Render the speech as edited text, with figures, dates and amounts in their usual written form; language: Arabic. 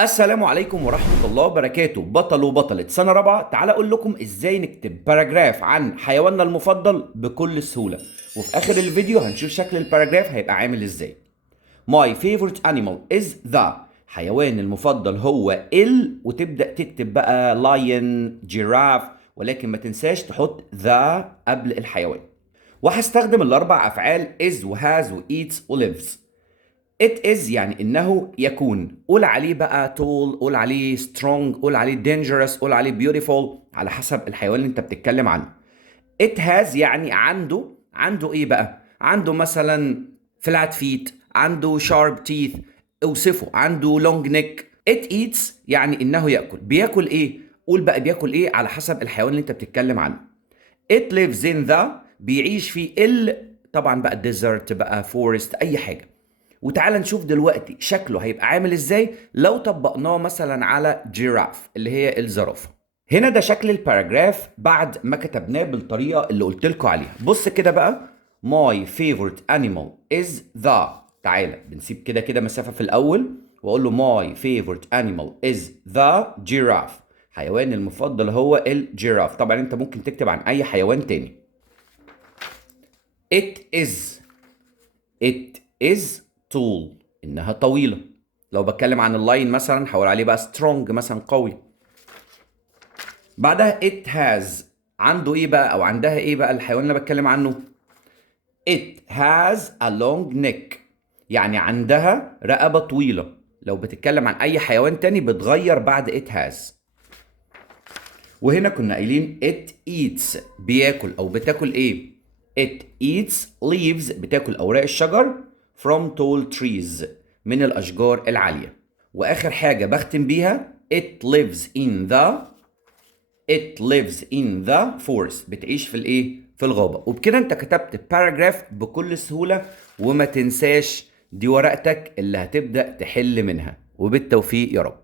السلام عليكم ورحمة الله وبركاته. بطل وبطلة سنة رابعة، تعال أقول لكم إزاي نكتب باراجراف عن حيواننا المفضل بكل سهولة، وفي آخر الفيديو هنشوف شكل الباراجراف هيبقى عامل إزاي. My favorite animal is the حيوان المفضل هو وتبدأ تكتب بقى lion جيراف، ولكن ما تنساش تحط the قبل الحيوان. وهستخدم الأربع أفعال is وhas وeats وlives. It is يعني إنه يكون، قول عليه بقى tall، قول عليه strong، قول عليه dangerous، قول عليه beautiful على حسب الحيوان اللي أنت بتتكلم عنه. It has يعني عنده إيه بقى؟ عنده مثلا flat feet، عنده sharp teeth، اوصفه. عنده long neck. It eats يعني إنه يأكل. بياكل إيه؟ قول بقى بياكل إيه على حسب الحيوان اللي أنت بتتكلم عنه. It lives in the بيعيش في طبعا بقى desert بقى forest أي حاجة. وتعالى نشوف دلوقتي شكله هيبقى عامل ازاي لو طبقناه مثلا على جيراف اللي هي الزرافة. هنا ده شكل الباراجراف بعد ما كتبناه بالطريقة اللي قلت لكم عليها. بص كده بقى، my favorite animal is the تعالى بنسيب كده مسافة في الأول وأقول له my favorite animal is the giraffe. حيواني المفضل هو الجيراف. طبعا انت ممكن تكتب عن أي حيوان تاني. it is tall إنها طويلة. لو بتكلم عن اللاين مثلا هقول عليه بقى strong مثلا قوي. بعدها it has عنده إيه بقى أو عندها إيه بقى الحيوان اللي بتكلم عنه؟ it has a long neck يعني عندها رقبة طويلة. لو بتتكلم عن أي حيوان تاني بتغير بعد it has. وهنا كنا قايلين it eats بياكل أو بتاكل إيه؟ it eats leaves بتاكل أوراق الشجر from tall trees من الأشجار العالية. وآخر حاجة بختم بيها it lives in the forest بتعيش في الإيه؟ في الغابة. وبكده أنت كتبت باراجراف بكل سهولة. وما تنساش دي ورقتك اللي هتبدأ تحل منها. وبالتوفيق يا رب.